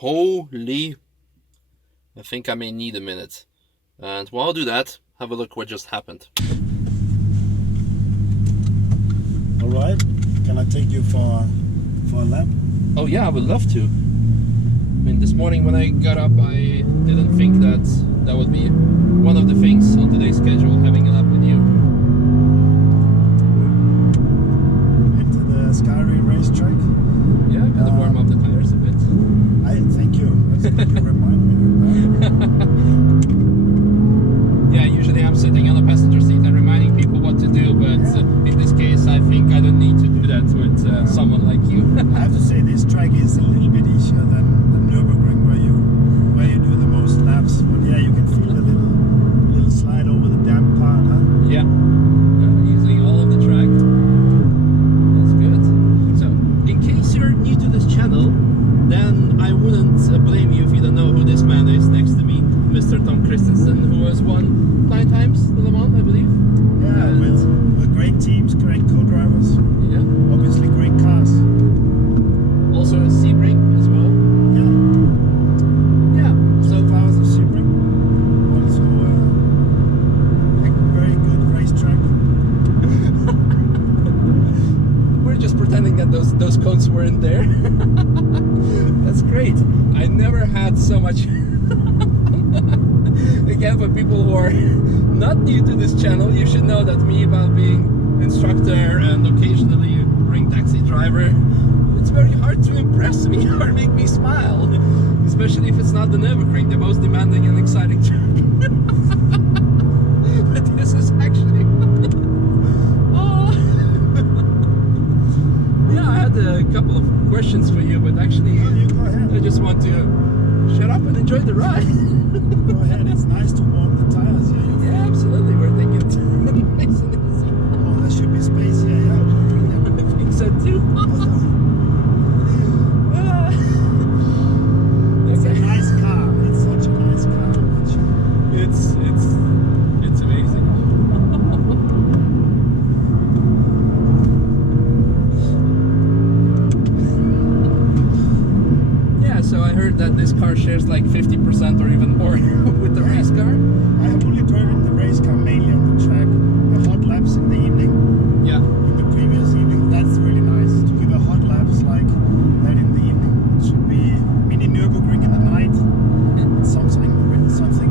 Holy, I think I may need a minute. And while I'll do that, have a look what just happened. All right, can I take you for a lap? Oh yeah, I would love to. I mean, this morning when I got up, I didn't think that would be one of the things on today's schedule, having a lap with you. Into the Skyry racetrack. Yeah, gotta warm up the tires a bit. Thank you. That's good you remind me of that. Yeah, usually I'm sitting on the passenger seat and reminding people what to do, but in this case I think I don't need to do that with someone like you. I have to say this track is a little bit easier than the Nürburgring where you do the most laps. But yeah, you can feel the little slide over the damp part, huh? Yeah. Using all of the track. That's good. So, in case you're new to this channel, then I wouldn't blame you if you don't know who this man is next to me, Mr. Tom Kristensen, who has won 9 times the Le Mans, I believe. Yeah, with great teams, great co-drivers. Yeah. Obviously great cars. Also a Sebring as well. Yeah. Yeah. So powers of Sebring. Also a very good racetrack. we're just pretending that those cones weren't there. That's great. I never had so much. Again, for people who are not new to this channel, you should know that me about being instructor and occasionally ring taxi driver, it's very hard to impress me or make me smile, especially if it's not the Nürburgring, the most demanding and exciting track. But this is actually yeah, I had a couple of questions for you, but actually you go ahead. I just want to shut up and enjoy the ride. Go ahead, it's nice to warm the tires here. Yeah, absolutely, we're taking it nice and easy. Oh, there should be space here, yeah. I think so too. It's a nice car. It's such a nice car. It's amazing. Yeah, so I heard that this car shares like 50% or even more with the race car. I have only driven the race car mainly on the track. The hot laps in the evening. Yeah. In the previous evening, that's really nice to give a hot laps like that in the evening. It should be mini Nürburgring in the night. It's something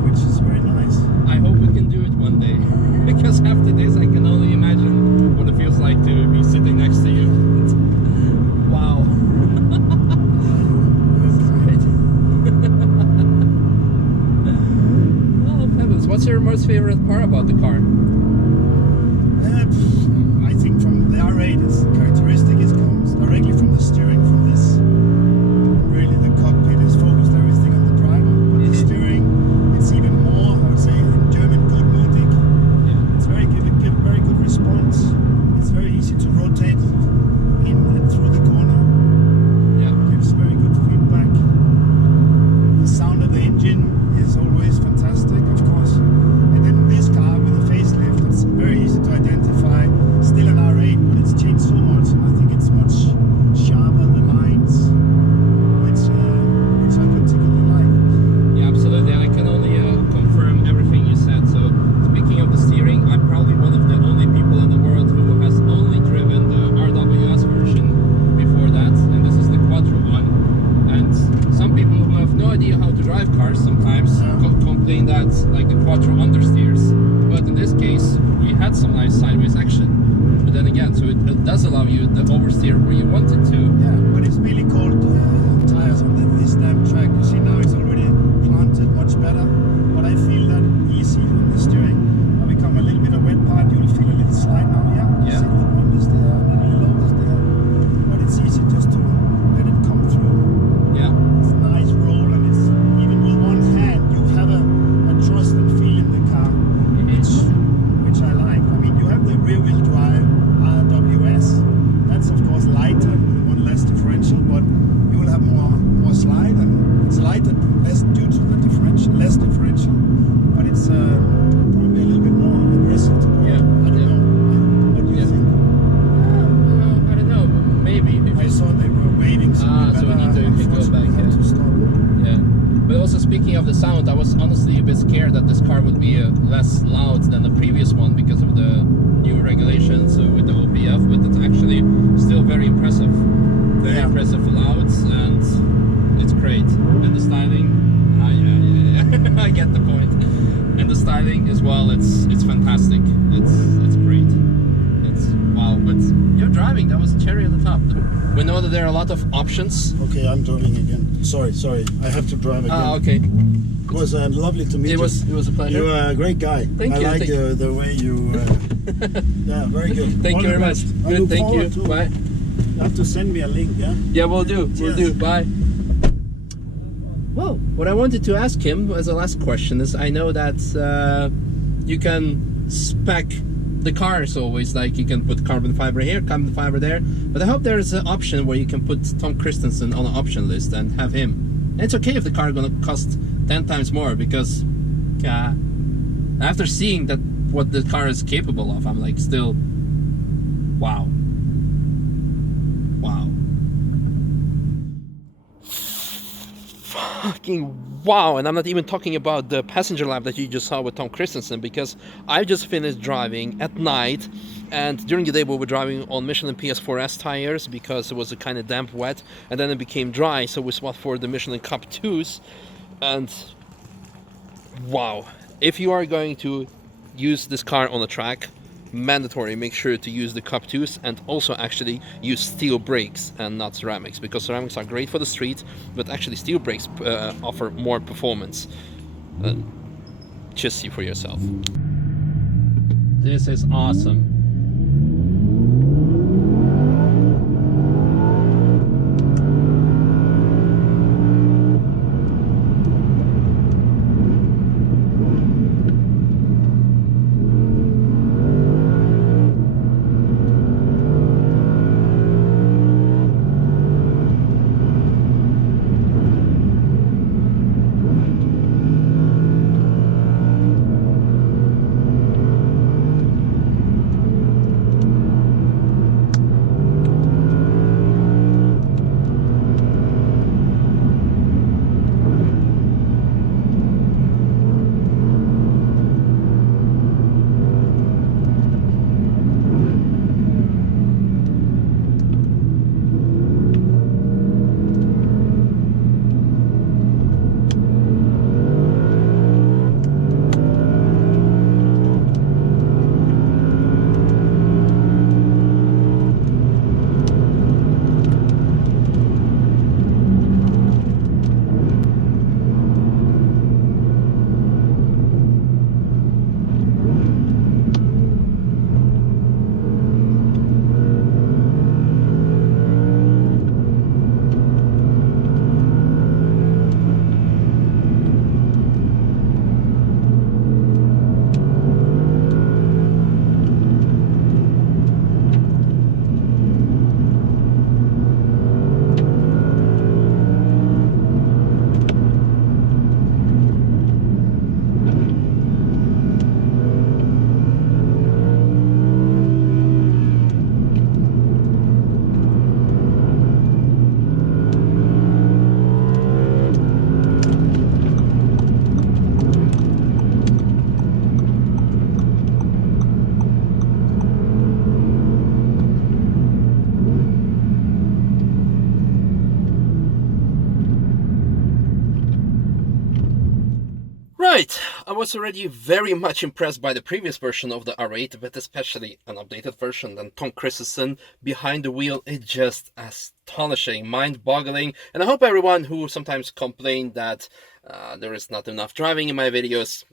which is very nice. I hope we can do it one day, because after this I can only imagine what it feels like to be sitting next to you. Wow. Oh, heavens. What's your most favorite part about the car? I think from the R8, its characteristic comes directly from the steering, from this. Really, the cockpit is focused everything on the driver. But the steering, it's even more, I would say, in German, gutmütig. Yeah. It's very good, very good response. It's very easy to rotate in and through the corner. Yeah. Gives very good feedback. The sound of the engine is always fantastic, of course. And then this car with a facelift, it's very easy to identify. Still an R8, but it's changed so much, and I think it's much sharper, the lines, which I particularly like. Yeah, absolutely. I can only confirm everything you said. So, speaking of the steering, I'm probably one of the only people in the world who has only driven the RWS version before that, and this is the Quattro one. And some people who have no idea how to drive cars sometimes complain that like the Quattro understeers. But in this case, we had some nice sideways action. But then again, so it does allow you the oversteer where you want it to. Yeah, but it's really cold tires on this damn track. You see now it's already planted much better, but I feel that easy on the steering. Now we come a little bit of wet part, you'll feel a little slide now. Yeah. Yeah. See the one is there, and the low is there, but it's easy just to let it come through. Yeah. It's a nice roll, and it's even with one hand you have a trust and feel in the car, which I like. I mean, you have the rear-wheel drive RWS. That's of course lighter with one speaking of the sound, I was honestly a bit scared that this car would be less loud than the previous one because of the new regulations with the OPF, but it's actually still very impressive. Very impressive louds, and it's great. And the styling, yeah. I get the point. And the styling as well, it's fantastic. It's great. It's wow. But you're driving. That was cherry on the top. We know that there are a lot of options. Okay, I'm driving again. Sorry. I have to drive again. Okay. It was lovely to meet you. It was a pleasure. You're a great guy. Thank you. I like the way you. Yeah, very good. Thank you very much. Good. Thank you. Bye. You have to send me a link, yeah? Yeah, we'll do. We'll do. Bye. Well, what I wanted to ask him as a last question is, I know that you can spec the cars always, like you can put carbon fiber here, carbon fiber there, but I hope there's an option where you can put Tom Kristensen on an option list and have him. And it's okay if the car is gonna cost 10 times more, because after seeing that what the car is capable of, I'm like still, wow. Fucking wow. And I'm not even talking about the passenger lap that you just saw with Tom Kristensen, because I just finished driving at night, and during the day we were driving on Michelin PS4S tires because it was a kind of damp wet, and then it became dry, so we swapped for the Michelin Cup 2s. And wow, if you are going to use this car on a track, mandatory, make sure to use the Cup 2s, and also actually use steel brakes and not ceramics, because ceramics are great for the street, but actually steel brakes offer more performance. Just see for yourself. This is awesome. Right, I was already very much impressed by the previous version of the R8, but especially an updated version. And Tom Kristensen behind the wheel is just astonishing, mind-boggling. And I hope everyone who sometimes complain that there is not enough driving in my videos,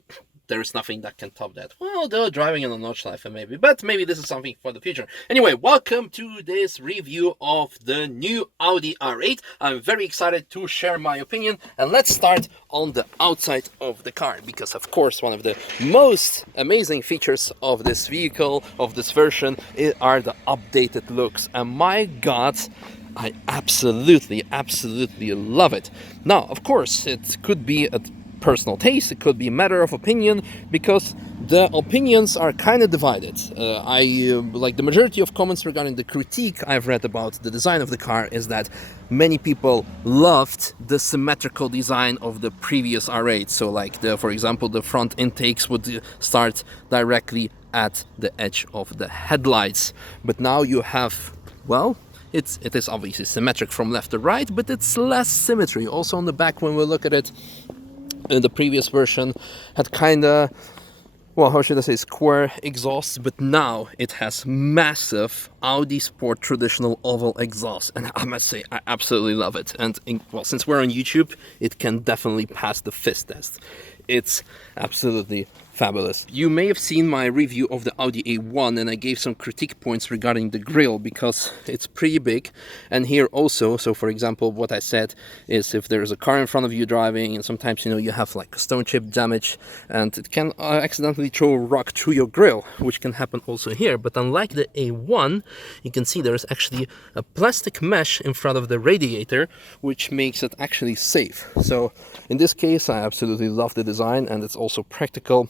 there is nothing that can top that. Well, though driving on a Notchlife maybe, but maybe this is something for the future. Anyway, welcome to this review of the new Audi R8. I'm very excited to share my opinion, and let's start on the outside of the car, because of course one of the most amazing features of this vehicle, of this version, are the updated looks. And my god, I absolutely love it. Now, of course, it could be a personal taste, it could be a matter of opinion, because the opinions are kind of divided. Like the majority of comments regarding the critique I've read about the design of the car is that many people loved the symmetrical design of the previous R8. So like for example, the front intakes would start directly at the edge of the headlights, but now you have, well, it is obviously symmetric from left to right, but it's less symmetry. Also on the back, when we look at it, the previous version had kind of, well, how should I say, square exhausts, but now it has massive Audi Sport traditional oval exhaust, and I must say I absolutely love it. And well, since we're on YouTube, it can definitely pass the fizz test. It's absolutely fabulous. You may have seen my review of the Audi A1, and I gave some critique points regarding the grille because it's pretty big. And here also, so for example, what I said is if there's a car in front of you driving, and sometimes, you know, you have like stone chip damage and it can accidentally throw a rock through your grille, which can happen also here. But unlike the A1, you can see there's actually a plastic mesh in front of the radiator, which makes it actually safe. So in this case, I absolutely love the design, and it's also practical.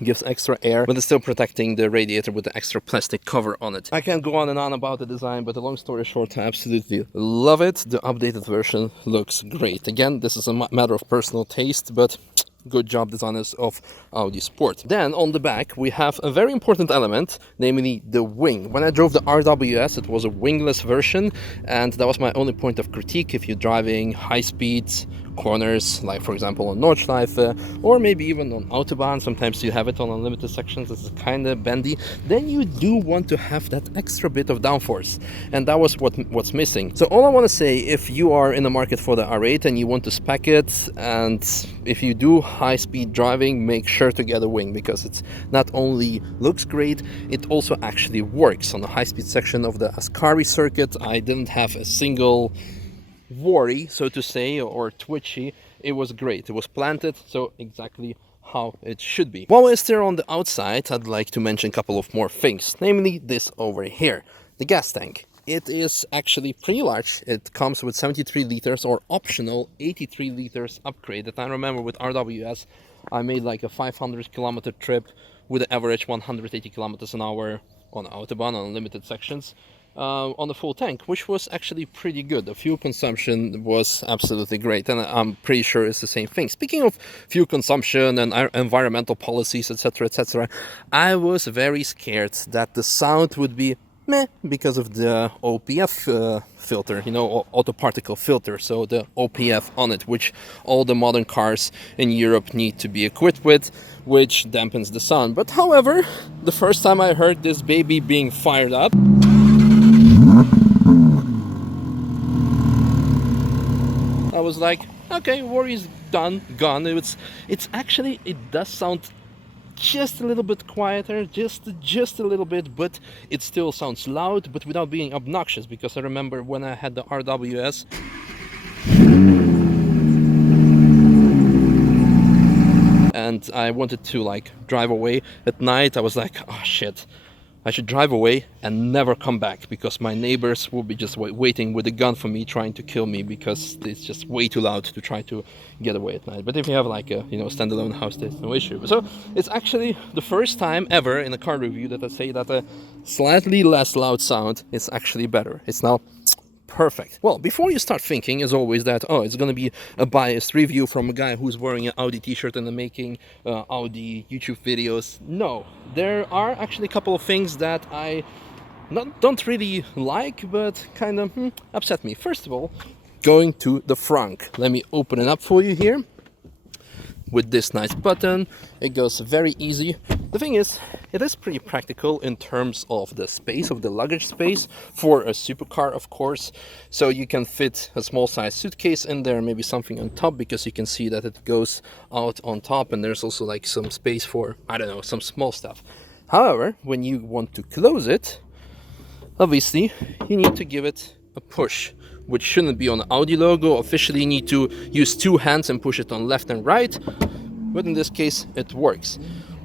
Gives extra air, but it's still protecting the radiator with the extra plastic cover on it. I can't go on and on about the design, but the long story short, I absolutely love it. The updated version looks great. Again, this is a matter of personal taste, but good job, designers of Audi Sport. Then on the back we have a very important element, namely the wing. When I drove the RWS, it was a wingless version, and that was my only point of critique. If you're driving high speeds corners, like for example on Nordschleife, or maybe even on Autobahn, sometimes you have it on unlimited sections, it's kind of bendy, then you do want to have that extra bit of downforce, and that was what's missing. So all I want to say, if you are in the market for the R8 and you want to spec it, and if you do high-speed driving, make sure to get a wing, because it's not only looks great, it also actually works. On the high-speed section of the Ascari circuit, I didn't have a single worry, so to say, or twitchy. It was great. It was planted, so exactly how it should be. While we're still on the outside, I'd like to mention a couple of more things, namely this over here, the gas tank. It is actually pretty large. It comes with 73 liters or optional 83 liters upgrade. And I remember with RWS, I made like a 500 kilometer trip with an average 180 kilometers an hour on Autobahn on limited sections. On the full tank, which was actually pretty good. The fuel consumption was absolutely great, and I'm pretty sure it's the same thing. Speaking of fuel consumption and environmental policies, etc., etc., I was very scared that the sound would be meh because of the OPF filter, you know, auto particle filter, so the OPF on it, which all the modern cars in Europe need to be equipped with, which dampens the sound. But however, the first time I heard this baby being fired up, I was like, okay, worries done, gone. It's actually, it does sound just a little bit quieter, just a little bit, but it still sounds loud, but without being obnoxious. Because I remember when I had the RWS, and I wanted to like drive away at night, I was like, oh shit, I should drive away and never come back, because my neighbors will be just waiting with a gun for me, trying to kill me, because it's just way too loud to try to get away at night. But if you have like a, you know, standalone house, there's no issue. So it's actually the first time ever in a car review that I say that a slightly less loud sound is actually better. It's now perfect. Well, before you start thinking, as always, that, oh, it's going to be a biased review from a guy who's wearing an Audi t-shirt and making Audi YouTube videos. No, there are actually a couple of things that I don't really like, but kind of upset me. First of all, going to the frunk. Let me open it up for you here. With this nice button, it goes very easy. The thing is, it is pretty practical in terms of the space, of the luggage space, for a supercar, of course. So you can fit a small size suitcase in there, maybe something on top, because you can see that it goes out on top, and there's also like some space for, I don't know, some small stuff. However, when you want to close it, obviously you need to give it a push, which shouldn't be on the Audi logo. Officially you need to use two hands and push it on left and right, but in this case it works.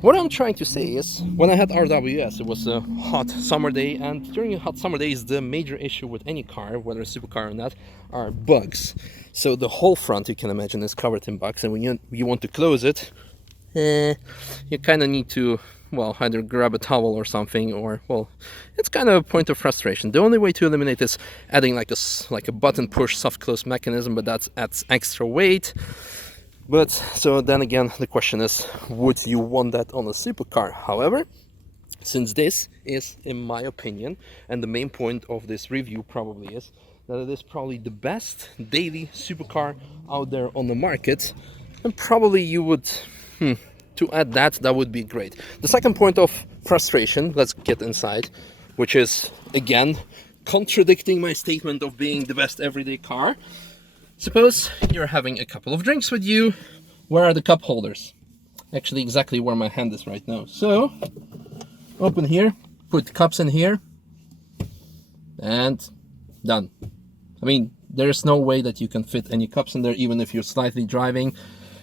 What I'm trying to say is, when I had RWS, it was a hot summer day, and during hot summer days, the major issue with any car, whether a supercar or not, are bugs. So the whole front, you can imagine, is covered in bugs, and when you want to close it, you kind of need to, well, either grab a towel or something, or, well, it's kind of a point of frustration. The only way to eliminate is adding like a button push soft close mechanism, but that adds extra weight. But so then again, the question is, would you want that on a supercar? However, since this is, in my opinion, and the main point of this review probably is that it is probably the best daily supercar out there on the market, and probably you would to add that would be great. The second point of frustration, let's get inside, which is again contradicting my statement of being the best everyday car. Suppose you're having a couple of drinks with you. Where are the cup holders? Actually, exactly where my hand is right now. So, open here, put cups in here, and done. I mean, there's no way that you can fit any cups in there, even if you're slightly driving.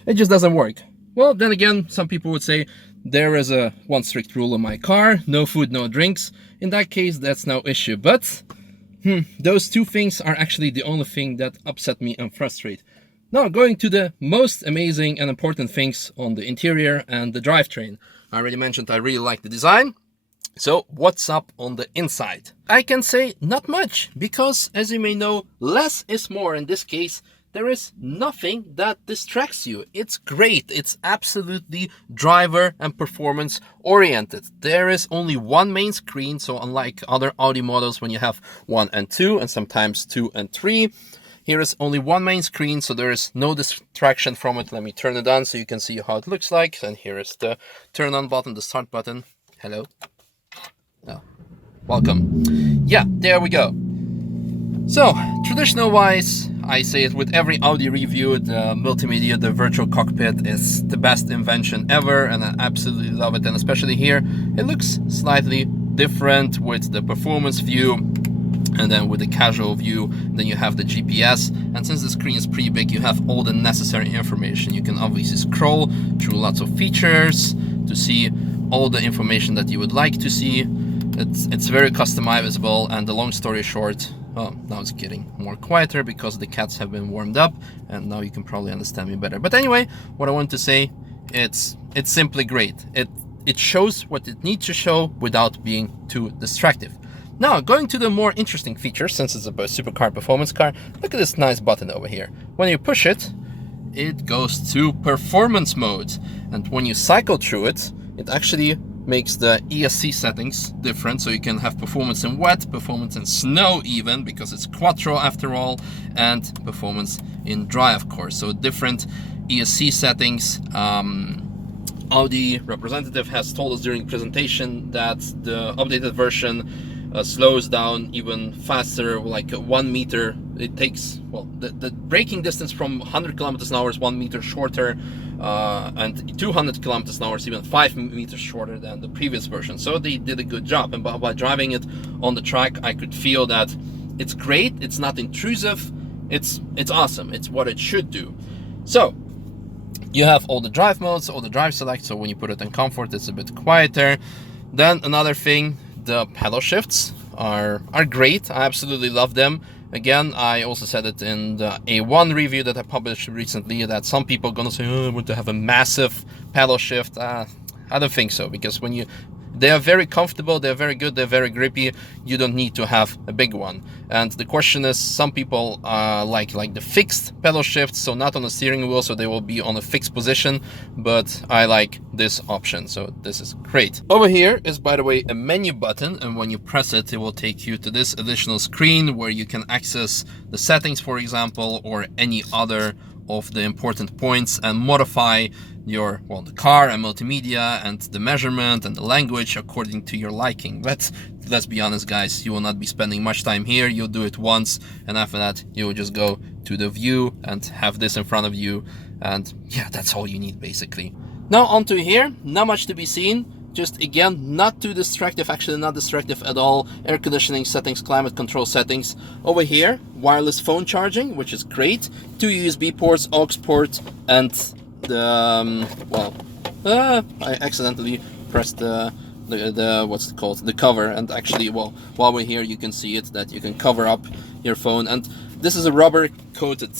It just doesn't work. Well, then again, some people would say, there is one strict rule in my car, no food, no drinks. In that case, that's no issue. But those two things are actually the only thing that upset me and frustrate. Now, going to the most amazing and important things on the interior and the drivetrain. I already mentioned I really like the design. So what's up on the inside? I can say not much, because as you may know, less is more. In this case, there is nothing that distracts you. It's great. It's absolutely driver and performance oriented. There is only one main screen. So unlike other Audi models, when you have 1 and 2 and sometimes 2 and 3, here is only one main screen. So there is no distraction from it. Let me turn it on so you can see how it looks like. And here is the turn on button, the start button. Hello. Oh, welcome. Yeah, there we go. So, traditional wise, I say it with every Audi review, the multimedia, the virtual cockpit is the best invention ever, and I absolutely love it. And especially here, it looks slightly different with the performance view, and then with the casual view, then you have the GPS. And since the screen is pretty big, you have all the necessary information. You can obviously scroll through lots of features to see all the information that you would like to see. It's very customizable, and the long story short, oh, now it's getting more quieter because the cats have been warmed up, and now you can probably understand me better. But anyway, what I want to say, it's simply great. It shows what it needs to show without being too distractive. Now, going to the more interesting features, since it's a supercar performance car, look at this nice button over here. When you push it, it goes to performance mode, and when you cycle through it, it actually makes the ESC settings different, so you can have performance in wet, performance in snow even, because it's quattro after all, and performance in dry, of course. So different ESC settings. Audi representative has told us during presentation that the updated version slows down even faster, like 1 meter. It takes, well, the braking distance from 100 kilometers an hour is 1 meter shorter, and 200 kilometers an hour is even 5 meters shorter than the previous version. So they did a good job, and by driving it on the track, I could feel that it's great. It's not intrusive. It's awesome. It's what it should do. So you have all the drive modes, all the drive select. So when you put it in comfort, it's a bit quieter. Then another thing, the pedal shifts are great. I absolutely love them. Again, I also said it in the A1 review that I published recently, that some people are gonna say, oh, I want to have a massive pedal shift. I don't think so, because when they are very comfortable, they're very good, they're very grippy. You don't need to have a big one. And the question is, some people like the fixed pedal shifts, so not on the steering wheel, so they will be on a fixed position, but I like this option, so this is great. Over here is, by the way, a menu button, and when you press it, it will take you to this additional screen where you can access the settings, for example, or any other of the important points, and modify your, well, the car and multimedia and the measurement and the language according to your liking. But let's be honest, guys, you will not be spending much time here. You'll do it once, and after that you will just go to the view and have this in front of you, and yeah, that's all you need basically. Now onto here, not much to be seen. Just again, not too distractive, actually not distractive at all. Air conditioning settings, climate control settings. Over here, wireless phone charging, which is great. 2 USB ports, aux port, and the, well, I accidentally pressed the what's it called, the cover, and actually, well, while we're here, you can see it that you can cover up your phone, and this is a rubber coated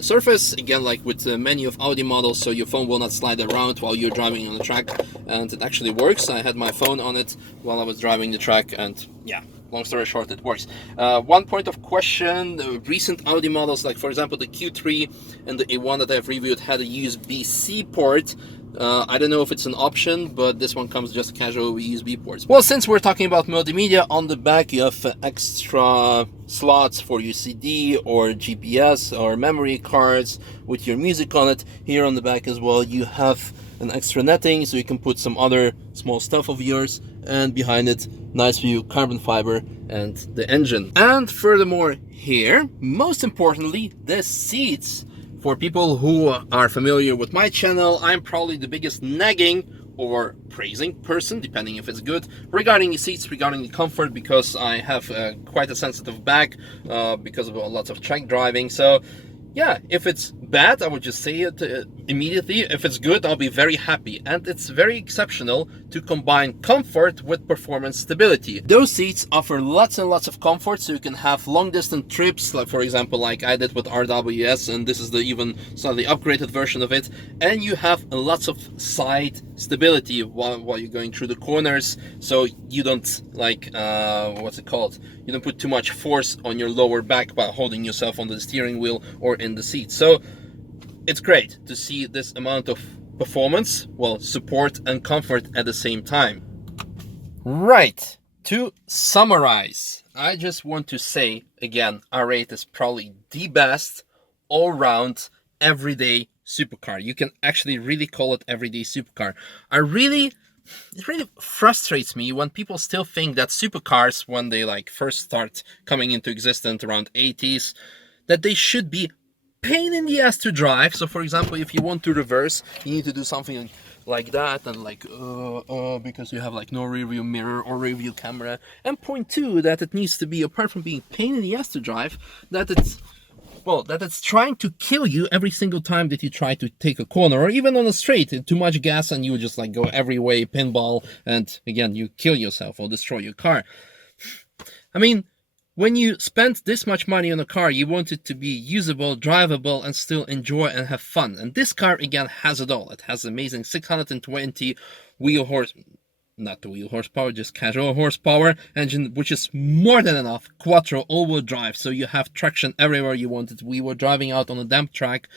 surface, again, like with many of Audi models, so your phone will not slide around while you're driving on the track, and it actually works. I had my phone on it while I was driving the track, and yeah, long story short, it works. One point of question, the recent Audi models, like for example the Q3 and the A1 that I've reviewed, had a USB-C port. I don't know if it's an option, but this one comes just casual USB ports. Well, since we're talking about multimedia, on the back you have extra slots for your CD or GPS or memory cards with your music on it. Here on the back as well, you have an extra netting so you can put some other small stuff of yours, and behind it, nice view, carbon fiber and the engine. And furthermore here, most importantly, the seats. For people who are familiar with my channel, I'm probably the biggest nagging or praising person, depending if it's good, regarding the seats, regarding the comfort, because I have quite a sensitive back because of a lot of track driving. So yeah, if it's bad, I would just say it immediately. If it's good, I'll be very happy. And it's very exceptional to combine comfort with performance stability. Those seats offer lots and lots of comfort, so you can have long distance trips, like for example, like I did with RWS, and this is the even slightly upgraded version of it. And you have lots of side stability while you're going through the corners, so you don't like, what's it called? You don't put too much force on your lower back by holding yourself on the steering wheel or in the seat. So it's great to see this amount of performance, well, support and comfort at the same time. Right, to summarize, I just want to say again, R8 is probably the best all-round everyday supercar. You can actually really call it everyday supercar. It really frustrates me when people still think that supercars, when they like first start coming into existence around 80s, that they should be pain in the ass to drive. So for example, if you want to reverse, you need to do something like that, and like because you have like no rear view mirror or rear view camera. And point two, that it needs to be, apart from being pain in the ass to drive, that it's trying to kill you every single time that you try to take a corner, or even on a straight, too much gas and you just like go every way, pinball, and again, you kill yourself or destroy your car. I mean, when you spend this much money on a car, you want it to be usable, drivable, and still enjoy and have fun. And this car, again, has it all. It has amazing 620 horsepower, just casual horsepower engine, which is more than enough. Quattro all-wheel drive, so you have traction everywhere you want it. We were driving out on a damp track,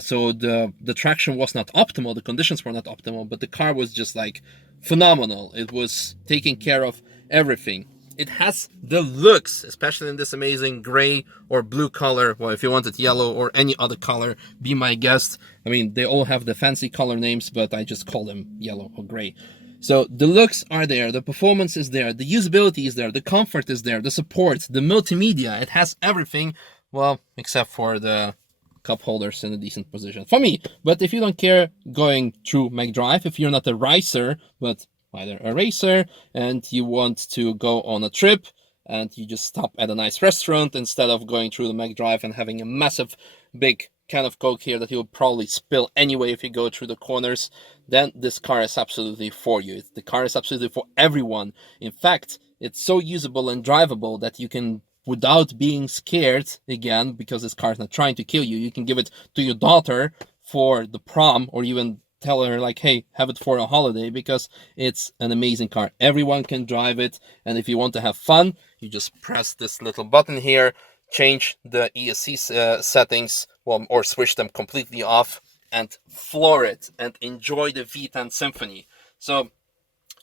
so the traction was not optimal, the conditions were not optimal, but the car was just like phenomenal. It was taking care of everything. It has the looks, especially in this amazing gray or blue color. Well, if you want it yellow or any other color, be my guest. I mean, they all have the fancy color names, but I just call them yellow or gray. So the looks are there, the performance is there, the usability is there, the comfort is there, the support, the multimedia. It has everything, well, except for the cup holders in a decent position for me. But if you don't care going through McDrive, if you're not a racer, but either a racer, and you want to go on a trip, and you just stop at a nice restaurant instead of going through the McDrive and having a massive big can of Coke here that you'll probably spill anyway if you go through the corners, then this car is absolutely for you. The car is absolutely for everyone. In fact, it's so usable and drivable that you can, without being scared, again, because this car is not trying to kill you, you can give it to your daughter for the prom, or even tell her like, hey, have it for a holiday, because it's an amazing car. Everyone can drive it, and if you want to have fun, you just press this little button here, change the ESC settings, well, or switch them completely off, and floor it and enjoy the V10 Symphony. So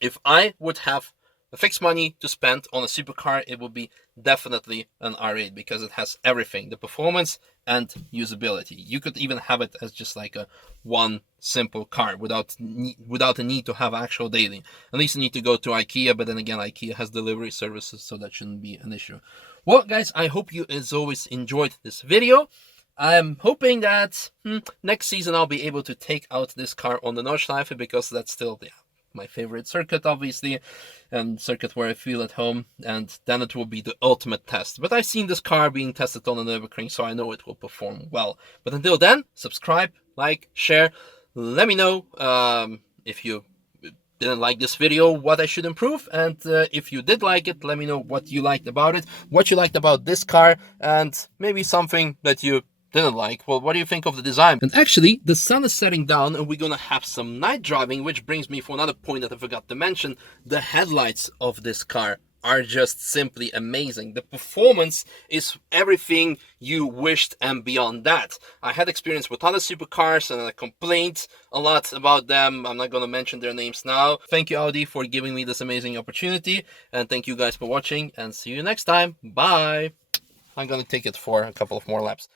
if I would have the fixed money to spend on a supercar, it would be definitely an R8, because it has everything, the performance and usability. You could even have it as just like a one simple car without a need to have actual daily. At least you need to go to IKEA, but then again, IKEA has delivery services, so that shouldn't be an issue. Well, guys, I hope you as always enjoyed this video. I'm hoping that next season I'll be able to take out this car on the Nordschleife, because that's still my favorite circuit, obviously, and circuit where I feel at home, and then it will be the ultimate test. But I've seen this car being tested on the Nürburgring, so I know it will perform well. But until then, subscribe, like, share. Let me know if you didn't like this video, what I should improve, and if you did like it, let me know what you liked about it, what you liked about this car, and maybe something that you didn't like. Well, what do you think of the design? And actually, the sun is setting down and we're gonna have some night driving, which brings me for another point that I forgot to mention. The headlights of this car are just simply amazing. The performance is everything you wished and beyond that. I had experience with other supercars and I complained a lot about them. I'm not going to mention their names now. Thank you, Audi, for giving me this amazing opportunity, and thank you guys for watching, and see you next time. Bye. I'm going to take it for a couple of more laps.